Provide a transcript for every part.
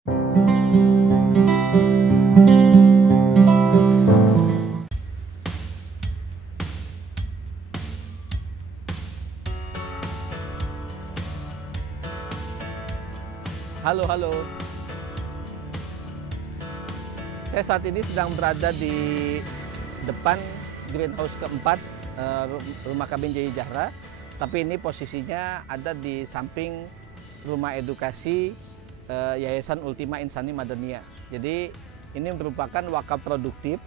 Halo, halo. Saya saat ini sedang berada di depan greenhouse keempat rumah Kabin Jaya Jahra. Tapi ini posisinya ada di samping rumah edukasi Yayasan Ultima Insani Madania. Jadi ini merupakan wakaf produktif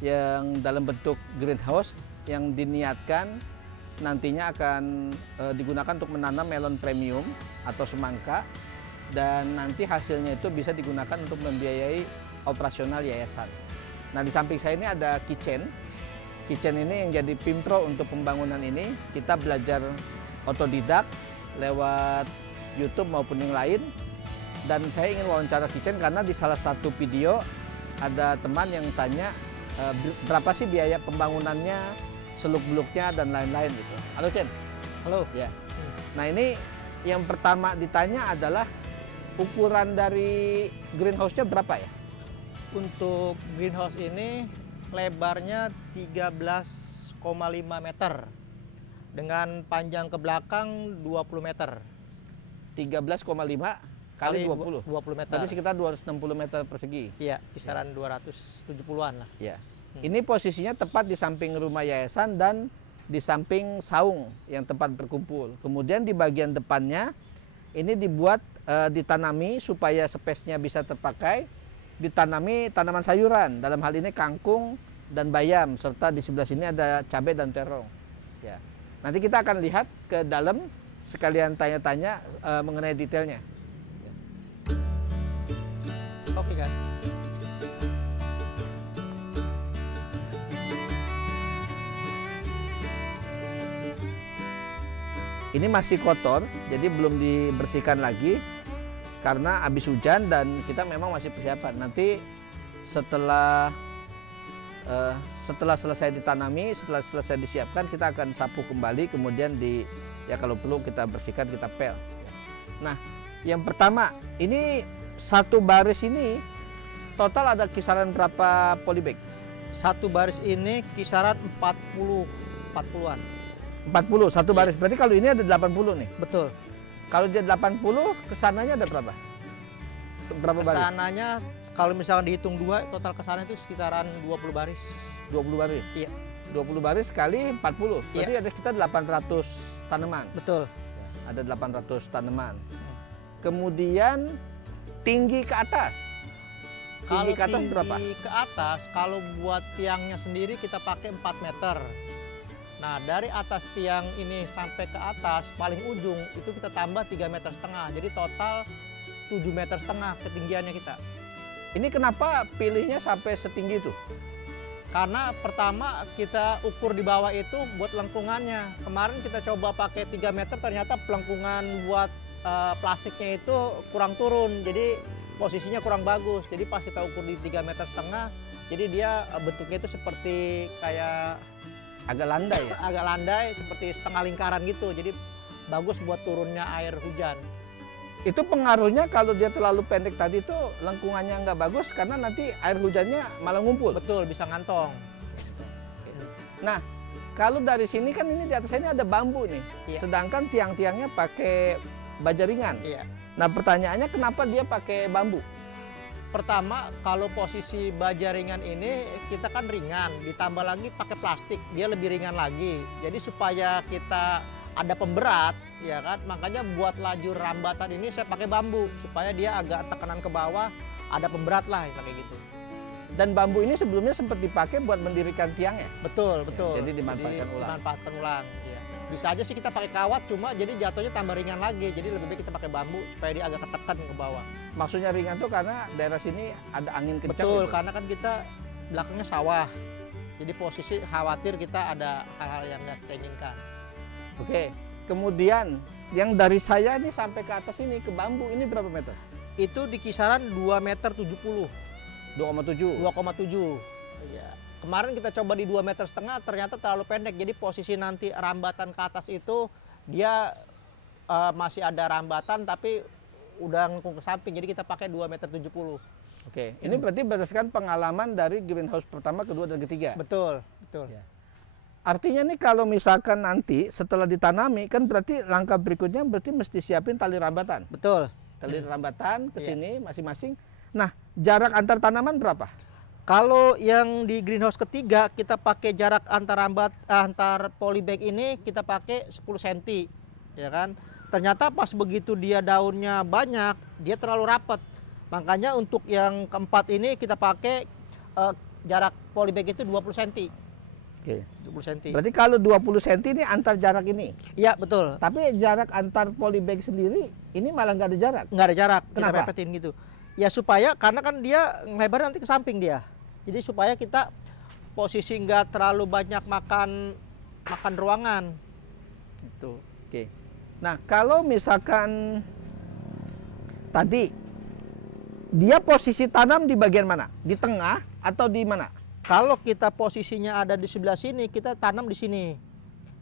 yang dalam bentuk greenhouse yang diniatkan nantinya akan digunakan untuk menanam melon premium atau semangka. Dan nanti hasilnya itu bisa digunakan untuk membiayai operasional yayasan. Nah, di samping saya ini ada kitchen. Kitchen ini yang jadi pimpro untuk pembangunan ini. Kita belajar otodidak lewat YouTube maupun yang lain. Dan saya ingin wawancara kitchen karena di salah satu video ada teman yang tanya berapa sih biaya pembangunannya, seluk-beluknya dan lain-lain gitu. Halo Chen. Halo. Ya. Nah, ini yang pertama ditanya adalah ukuran dari greenhouse-nya berapa ya? Untuk greenhouse ini lebarnya 13,5 meter dengan panjang ke belakang 20 meter. 13,5 kali 20 meter. Berarti sekitar 260 meter persegi. Iya, kisaran 270-an lah. Ya. Ini posisinya tepat di samping rumah yayasan dan di samping saung yang tempat berkumpul. Kemudian di bagian depannya ini dibuat ditanami supaya space-nya bisa terpakai, ditanami tanaman sayuran, dalam hal ini kangkung dan bayam, serta di sebelah sini ada cabai dan terong. Ya. Nanti kita akan lihat ke dalam sekalian tanya-tanya mengenai detailnya. Ya. Oke kan? Ini masih kotor, jadi belum dibersihkan lagi karena habis hujan dan kita memang masih persiapan. Nanti setelah selesai ditanami, setelah selesai disiapkan, kita akan sapu kembali, kemudian ya kalau perlu kita bersihkan, kita pel. Nah, yang pertama, ini satu baris ini total ada kisaran berapa polybag? Satu baris ini kisaran 40-an. 40, satu baris. Berarti kalau ini ada 80 nih? Betul. Kalau dia 80, kesananya ada berapa? Berapa baris? Kesananya kalau misalkan dihitung dua, total kesananya itu sekitaran 20 baris. 20 baris? Iya. 20 baris kali 40, berarti iya. ada sekitar 800 tanaman? Betul. Ada 800 tanaman. Kemudian tinggi ke atas? Tinggi ke atas berapa? Tinggi ke atas, kalau buat tiangnya sendiri kita pakai 4 meter. Nah, dari atas tiang ini sampai ke atas paling ujung itu kita tambah 3,5 meter. Jadi total 7,5 meter ketinggiannya kita. Ini kenapa pilihnya sampai setinggi itu? Karena pertama kita ukur di bawah itu buat lengkungannya. Kemarin kita coba pakai 3 meter, ternyata pelengkungan buat plastiknya itu kurang turun. Jadi posisinya kurang bagus. Jadi pas kita ukur di 3,5 meter, jadi dia bentuknya itu seperti kayak agak landai ya? Agak landai, seperti setengah lingkaran gitu. Jadi bagus buat turunnya air hujan. Itu pengaruhnya kalau dia terlalu pendek tadi itu lengkungannya nggak bagus karena nanti air hujannya malah ngumpul. Betul, bisa ngantong. Nah, kalau dari sini kan ini di atas ini ada bambu nih. Iya. Sedangkan tiang-tiangnya pakai baja ringan. Iya. Nah, pertanyaannya kenapa dia pakai bambu? Pertama, kalau posisi baja ringan ini kita kan ringan, ditambah lagi pakai plastik, dia lebih ringan lagi. Jadi supaya kita ada pemberat, ya kan, makanya buat lajur rambatan ini saya pakai bambu supaya dia agak tekanan ke bawah, ada pemberat lah kayak gitu. Dan bambu ini sebelumnya sempat dipakai buat mendirikan tiang ya? Betul, betul. Ya, jadi dimanfaatkan ulang. Dimanfaatkan ulang. Ya. Bisa aja sih kita pakai kawat, cuma jadi jatuhnya tambah ringan lagi. Jadi lebih baik kita pakai bambu supaya dia agak ketekan ke bawah. Maksudnya ringan tuh karena daerah sini ada angin kencang. Betul, gitu? karena kan kita belakangnya sawah. Jadi posisi khawatir kita ada hal-hal yang nggak kita inginkan. Oke, kemudian yang dari saya ini sampai ke atas ini ke bambu ini berapa meter? Itu di kisaran 2,70 meter. 2,7. 2,7. Ya. Kemarin kita coba di 2,5 meter, ternyata terlalu pendek. Jadi posisi nanti rambatan ke atas itu dia masih ada rambatan tapi udah ngekung ke samping, jadi kita pakai 2,70 m. Oke, ini berarti berdasarkan pengalaman dari greenhouse pertama, kedua, dan ketiga. Betul, betul. Ya. Artinya nih kalau misalkan nanti setelah ditanami, kan berarti langkah berikutnya berarti mesti siapin tali rambatan. Betul. Tali rambatan ke Iya. sini masing-masing. Nah, jarak antar tanaman berapa? Kalau yang di greenhouse ketiga kita pakai jarak antar polybag ini kita pakai 10 cm, ya kan? Ternyata pas begitu dia daunnya banyak, dia terlalu rapat. Makanya untuk yang keempat ini kita pakai jarak polybag itu 20 cm. Oke. 20 cm. Berarti kalau 20 cm ini antar jarak ini. Iya, betul. Tapi jarak antar polybag sendiri ini malah nggak ada jarak. Nggak ada jarak, kita Kenapa? pepetin gitu. Ya supaya karena kan dia ngelebar nanti ke samping dia. Jadi supaya kita posisi nggak terlalu banyak makan ruangan. Gitu. Oke. Nah, kalau misalkan tadi dia posisi tanam di bagian mana? Di tengah atau di mana? Kalau kita posisinya ada di sebelah sini, kita tanam di sini.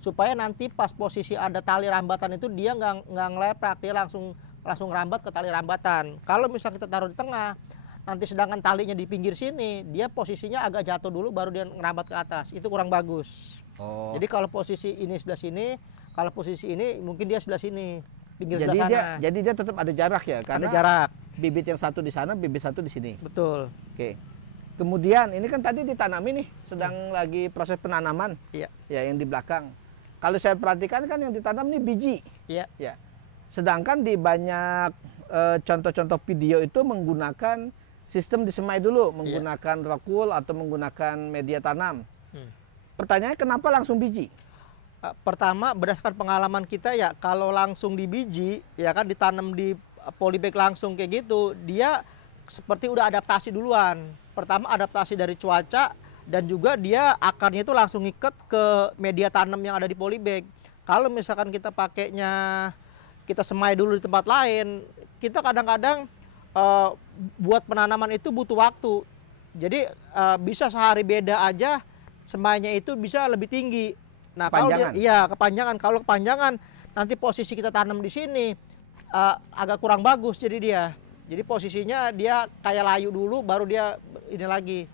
Supaya nanti pas posisi ada tali rambatan itu dia nggak ngeleprak, dia langsung rambat ke tali rambatan. Kalau misalnya kita taruh di tengah, nanti sedangkan talinya di pinggir sini, dia posisinya agak jatuh dulu baru dia ngerambat ke atas. Itu kurang bagus. Oh. Jadi kalau posisi ini sebelah sini, kalau posisi ini mungkin dia sebelah sini, pinggir Jadi sebelah sana. jadi dia tetap ada jarak ya, karena Ada jarak. bibit yang satu di sana, bibit satu di sini. Betul. Oke. Kemudian ini kan tadi ditanami nih, sedang lagi proses penanaman. Iya. Ya, yang di belakang. Kalau saya perhatikan kan yang ditanam nih biji. Iya. Ya. Sedangkan di banyak contoh-contoh video itu menggunakan sistem disemai dulu, menggunakan rockwool atau menggunakan media tanam. Pertanyaannya kenapa langsung biji? Pertama berdasarkan pengalaman kita ya, kalau langsung di biji ya kan ditanam di polybag langsung kayak gitu, dia seperti udah adaptasi duluan. Pertama adaptasi dari cuaca dan juga dia akarnya itu langsung ngiket ke media tanam yang ada di polybag. Kalau misalkan kita pakainya kita semai dulu di tempat lain, kita kadang-kadang buat penanaman itu butuh waktu. Jadi bisa sehari beda aja semainya itu bisa lebih tinggi. Nah, kalau dia, kepanjangan. Kalau kepanjangan nanti posisi kita tanam di sini agak kurang bagus jadi dia. Jadi posisinya dia kayak layu dulu baru dia ini lagi.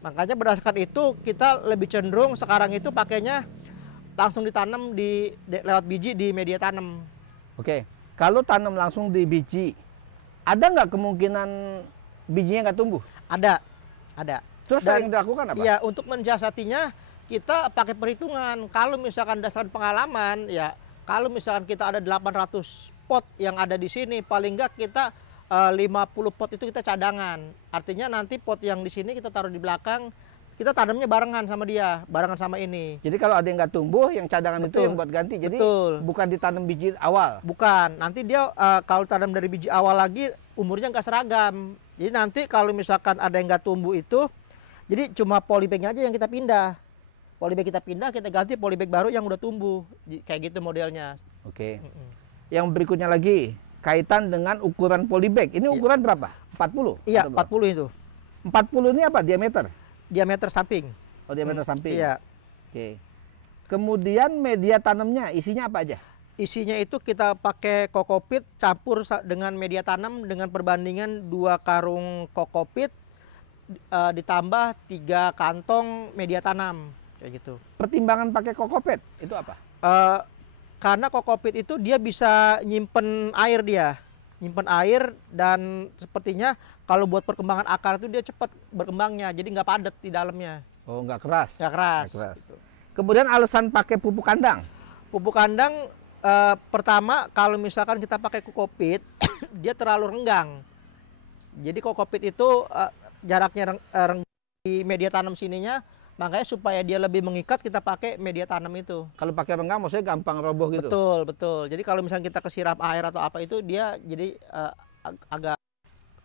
Makanya berdasarkan itu kita lebih cenderung sekarang itu pakainya langsung ditanam lewat biji di media tanam. Oke, kalau tanam langsung di biji, ada nggak kemungkinan bijinya nggak tumbuh? Ada. Terus yang dilakukan apa? Iya, untuk mensiasatinya kita pakai perhitungan. Kalau misalkan dasar pengalaman, ya kalau misalkan kita ada 800 pot yang ada di sini, paling nggak kita 50 pot itu kita cadangan. Artinya nanti pot yang di sini kita taruh di belakang, kita tanamnya barengan sama dia, barengan sama ini. Jadi kalau ada yang nggak tumbuh, yang cadangan itu yang buat ganti. Jadi bukan ditanam biji awal. Bukan. Nanti dia kalau tanam dari biji awal lagi umurnya nggak seragam. Jadi nanti kalau misalkan ada yang nggak tumbuh itu, jadi cuma polybagnya aja yang kita pindah. Polybag kita pindah, kita ganti polybag baru yang udah tumbuh. Kayak gitu modelnya. Oke. Yang berikutnya lagi, kaitan dengan ukuran polybag. Ini ukuran berapa? 40? Iya, 40 itu. 40 ini apa? Diameter? Diameter samping. Oh, diameter samping. Iya. Oke. Kemudian media tanamnya isinya apa aja? Isinya itu kita pakai kokopit campur dengan media tanam dengan perbandingan 2 karung kokopit ditambah 3 kantong media tanam. Kayak gitu. Pertimbangan pakai kokopit itu apa? Karena kokopit itu dia bisa nyimpen air nyimpen air dan sepertinya kalau buat perkembangan akar itu dia cepat berkembangnya, jadi nggak padat di dalamnya. Oh, nggak keras? Nggak keras. Kemudian alasan pakai pupuk kandang? Pupuk kandang pertama kalau misalkan kita pakai kokopit dia terlalu renggang. Jadi kokopit itu jaraknya renggang di media tanam sininya. Makanya supaya dia lebih mengikat kita pakai media tanam itu. Kalau pakai renggang maksudnya gampang roboh gitu? Betul. Jadi kalau misalnya kita kesiram air atau apa itu dia jadi agak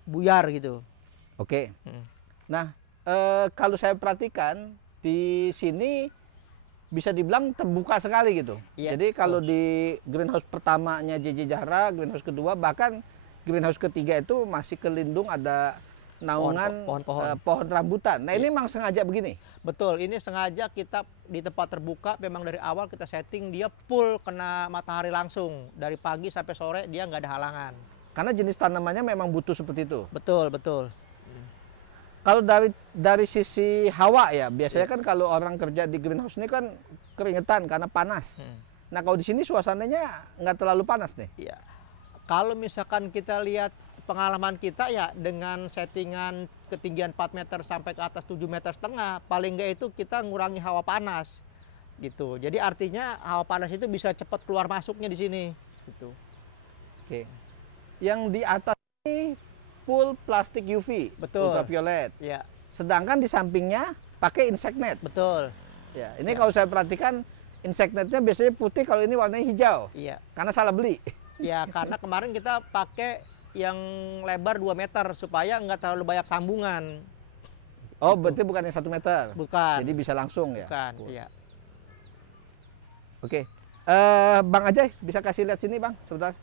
buyar gitu. Oke. Nah, kalau saya perhatikan di sini bisa dibilang terbuka sekali gitu. Iya, jadi kalau di greenhouse pertamanya JJ Jahra, greenhouse kedua, bahkan greenhouse ketiga itu masih kelindung ada naungan pohon rambutan. Nah, ini memang sengaja begini? Betul, ini sengaja kita di tempat terbuka, memang dari awal kita setting dia full kena matahari langsung. Dari pagi sampai sore dia nggak ada halangan. Karena jenis tanamannya memang butuh seperti itu. Betul, betul. Kalau dari sisi hawa ya, biasanya kan kalau orang kerja di greenhouse ini kan keringetan karena panas. Nah kalau di sini suasananya nggak terlalu panas nih. Iya. Kalau misalkan kita lihat pengalaman kita ya dengan settingan ketinggian 4 meter sampai ke atas 7 meter setengah, paling nggak itu kita ngurangi hawa panas gitu. Jadi artinya hawa panas itu bisa cepat keluar masuknya di sini gitu. Oke. Yang di atas ini full plastik UV, Betul. ultraviolet. Ya, Sedangkan di sampingnya pakai insect net. betul. Ya, ini kalau saya perhatikan insect netnya biasanya putih, kalau ini warnanya hijau. Iya. Karena salah beli. Ya, karena kemarin kita pakai yang lebar 2 meter supaya nggak terlalu banyak sambungan. Oh, Gitu. berarti bukan yang 1 meter. Bukan. Jadi bisa langsung ya. Bukan, iya. Oke. Bang Ajay, bisa kasih lihat sini, Bang, sebentar.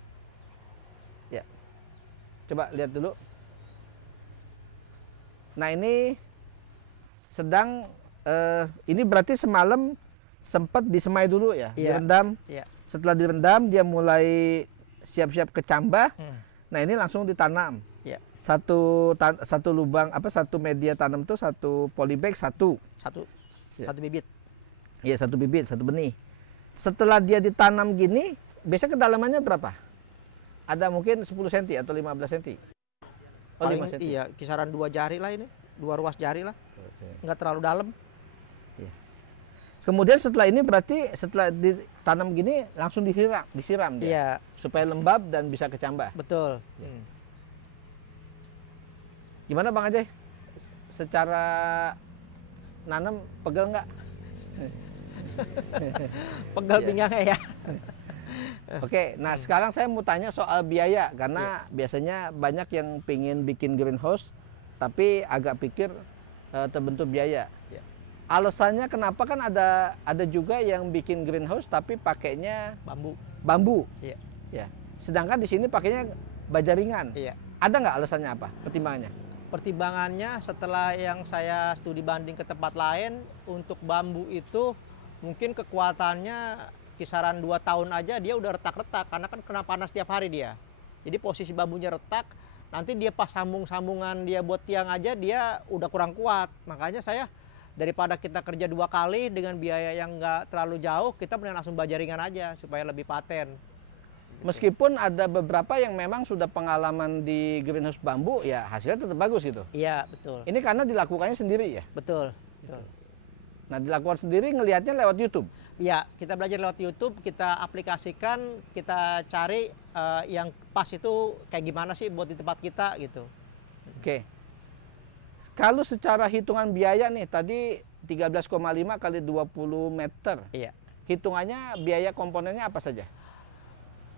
Ya. Coba lihat dulu. Nah, ini sedang ini berarti semalam sempat disemai dulu ya, Iya. direndam. Iya. Setelah direndam dia mulai siap-siap kecambah. Nah, ini langsung ditanam. Iya. Satu lubang satu media tanam tuh satu polybag satu. Satu Iya. satu bibit. Iya, satu bibit, satu benih. Setelah dia ditanam gini, biasanya kedalamannya berapa? Ada mungkin 10 cm atau 15 cm. Oh, Paling 5 cm. iya, kisaran 2 jari lah ini. 2 ruas jari lah. Nggak terlalu dalam. Kemudian setelah ini berarti setelah ditanam gini langsung disiram dia. Iya, Supaya lembab dan bisa kecambah. betul. Gimana Bang Ajay? Secara nanam pegel nggak? Pegel Iya. pinggangnya ya. Oke, nah sekarang saya mau tanya soal biaya. Karena biasanya banyak yang pengen bikin greenhouse tapi agak pikir terbentur biaya. Iya. Alasannya kenapa kan ada juga yang bikin greenhouse tapi pakainya Bambu. bambu. Iya. Ya. Sedangkan di sini pakainya baja ringan. Iya. Ada nggak alasannya apa? Pertimbangannya? Pertimbangannya setelah yang saya studi banding ke tempat lain, untuk bambu itu mungkin kekuatannya kisaran 2 tahun aja dia udah retak-retak karena kan kena panas tiap hari dia. Jadi posisi bambunya retak, nanti dia pas sambungan dia buat tiang aja dia udah kurang kuat. Makanya saya daripada kita kerja 2 kali dengan biaya yang nggak terlalu jauh, kita mending langsung baja ringan aja supaya lebih paten. Meskipun ada beberapa yang memang sudah pengalaman di greenhouse bambu, ya hasilnya tetap bagus gitu. Iya, betul. Ini karena dilakukannya sendiri ya. Betul. Betul. Nah, dilakukan sendiri ngelihatnya lewat YouTube. Ya, kita belajar lewat YouTube, kita aplikasikan, kita cari yang pas itu kayak gimana sih buat di tempat kita gitu. Oke. Kalau secara hitungan biaya nih, tadi 13,5 kali 20 meter. Iya. Hitungannya biaya komponennya apa saja?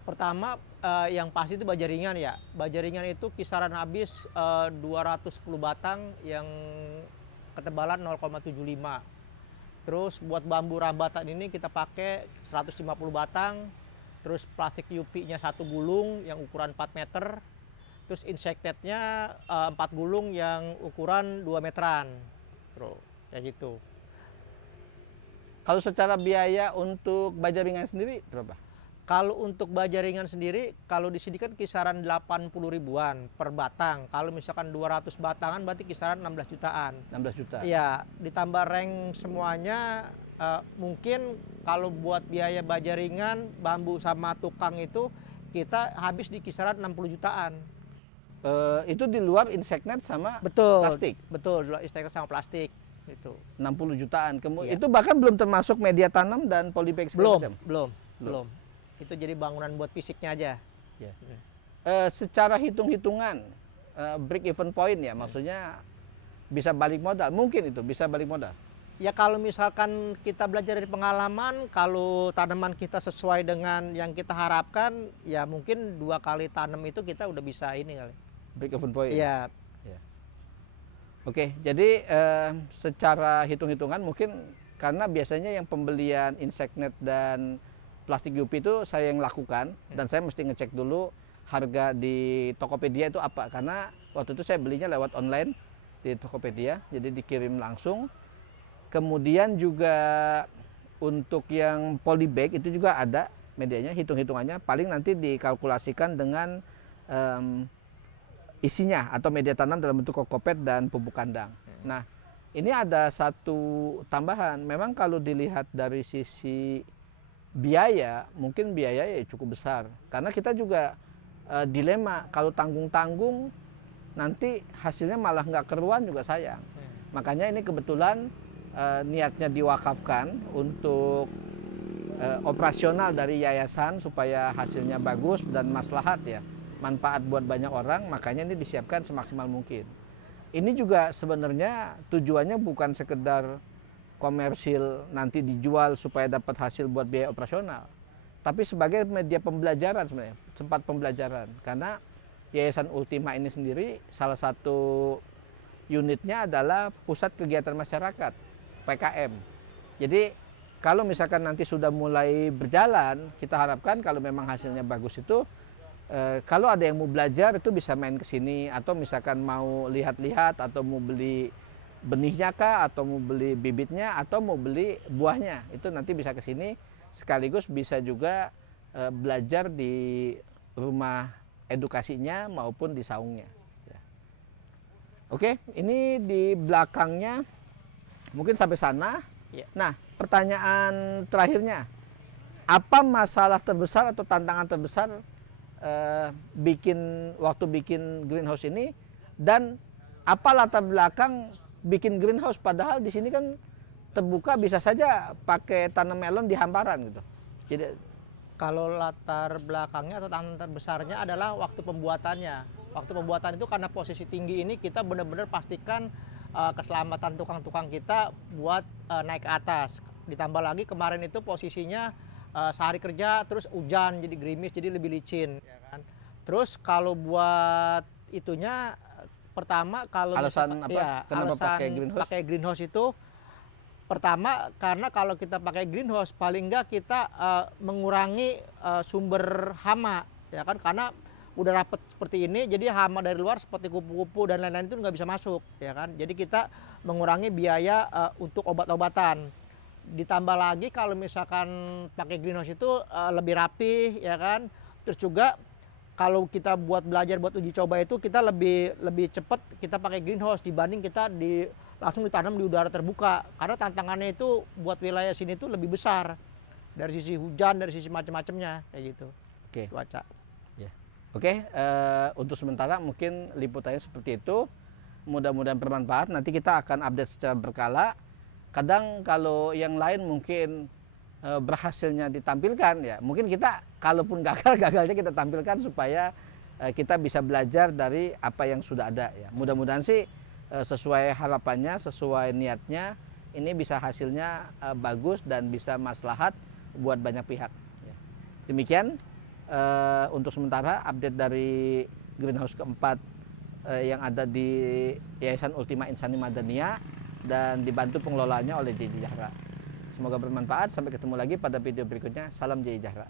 Pertama yang pasti itu baja ringan ya. Baja ringan itu kisaran habis 210 batang yang ketebalan 0,75. Terus buat bambu rambatan ini kita pakai 150 batang. Terus plastik UP-nya 1 gulung yang ukuran 4 meter. Terus insected-nya 4 gulung yang ukuran 2 meteran. Bro, kayak gitu. Kalau secara biaya untuk baja ringan sendiri berapa? Kalau untuk baja ringan sendiri, kalau di sini kan kisaran 80 ribuan per batang. Kalau misalkan 200 batangan berarti kisaran 16 jutaan. 16 juta. Iya, ditambah rank semuanya mungkin kalau buat biaya baja ringan, bambu sama tukang itu kita habis di kisaran 60 jutaan. Itu di luar insect net sama Betul. plastik. Betul, istilah sama plastik itu. 60 jutaan. Iya. Itu bahkan belum termasuk media tanam dan polybag segala macam. Belum. Itu jadi bangunan buat fisiknya aja. Secara hitung-hitungan break even point ya, maksudnya bisa balik modal. Mungkin itu bisa balik modal. Ya kalau misalkan kita belajar dari pengalaman, kalau tanaman kita sesuai dengan yang kita harapkan, ya mungkin 2 kali tanam itu kita udah bisa ini kali. Break even point. Iya. Oke, jadi secara hitung-hitungan mungkin karena biasanya yang pembelian insect net dan plastik UP itu saya yang lakukan dan saya mesti ngecek dulu harga di Tokopedia itu apa, karena waktu itu saya belinya lewat online di Tokopedia, jadi dikirim langsung. Kemudian juga untuk yang polybag itu juga ada medianya, hitung-hitungannya paling nanti dikalkulasikan dengan isinya atau media tanam dalam bentuk kokopet dan pupuk kandang. Nah, ini ada satu tambahan. Memang kalau dilihat dari sisi biaya, mungkin biaya ya cukup besar. Karena kita juga dilema, kalau tanggung-tanggung nanti hasilnya malah nggak keruan juga sayang. Makanya ini kebetulan niatnya diwakafkan untuk operasional dari yayasan supaya hasilnya bagus dan maslahat ya, manfaat buat banyak orang, makanya ini disiapkan semaksimal mungkin. Ini juga sebenarnya tujuannya bukan sekedar komersil nanti dijual supaya dapat hasil buat biaya operasional, tapi sebagai media pembelajaran sebenarnya, tempat pembelajaran. Karena Yayasan Ultima ini sendiri salah satu unitnya adalah pusat kegiatan masyarakat, PKM. Jadi kalau misalkan nanti sudah mulai berjalan, kita harapkan kalau memang hasilnya bagus itu, kalau ada yang mau belajar itu bisa main ke sini, atau misalkan mau lihat-lihat, atau mau beli benihnya kah, atau mau beli bibitnya, atau mau beli buahnya, itu nanti bisa ke sini, sekaligus bisa juga belajar di rumah edukasinya maupun di saungnya. Oke, ini di belakangnya mungkin sampai sana. Nah, pertanyaan terakhirnya, apa masalah terbesar atau tantangan terbesar waktu bikin greenhouse ini, dan apa latar belakang bikin greenhouse, padahal di sini kan terbuka, bisa saja pakai tanam melon di hamparan gitu. Jadi kalau latar belakangnya atau tantangan terbesarnya adalah waktu pembuatannya. Waktu pembuatan itu karena posisi tinggi ini kita benar-benar pastikan keselamatan tukang-tukang kita buat naik ke atas. Ditambah lagi kemarin itu posisinya sehari kerja terus hujan, jadi gerimis, jadi lebih licin. Ya kan? Terus kalau buat itunya, pertama kalau alasan apa? Ya, Kenapa pakai greenhouse itu, pertama karena kalau kita pakai greenhouse paling enggak kita mengurangi sumber hama, ya kan, karena udah rapet seperti ini, jadi hama dari luar seperti kupu-kupu dan lain-lain itu nggak bisa masuk, ya kan. Jadi kita mengurangi biaya untuk obat-obatan. Ditambah lagi kalau misalkan pakai greenhouse itu lebih rapi, ya kan. Terus juga kalau kita buat belajar, buat uji coba itu kita lebih cepat kita pakai greenhouse dibanding kita langsung ditanam di udara terbuka, karena tantangannya itu buat wilayah sini tuh lebih besar dari sisi hujan, dari sisi macam-macamnya kayak gitu. Oke. Cuaca. Oke, untuk sementara mungkin liputannya seperti itu. Mudah-mudahan bermanfaat. Nanti kita akan update secara berkala. Kadang kalau yang lain mungkin berhasilnya ditampilkan, ya mungkin kita kalaupun gagalnya kita tampilkan supaya kita bisa belajar dari apa yang sudah ada. Ya, mudah-mudahan sih sesuai harapannya, sesuai niatnya, ini bisa hasilnya bagus dan bisa maslahat buat banyak pihak. Ya. Demikian. Untuk sementara update dari greenhouse keempat yang ada di Yayasan Ultima Insani Madania dan dibantu pengelolaannya oleh Jaya Jahra. Semoga bermanfaat. Sampai ketemu lagi pada video berikutnya. Salam Jaya Jahra.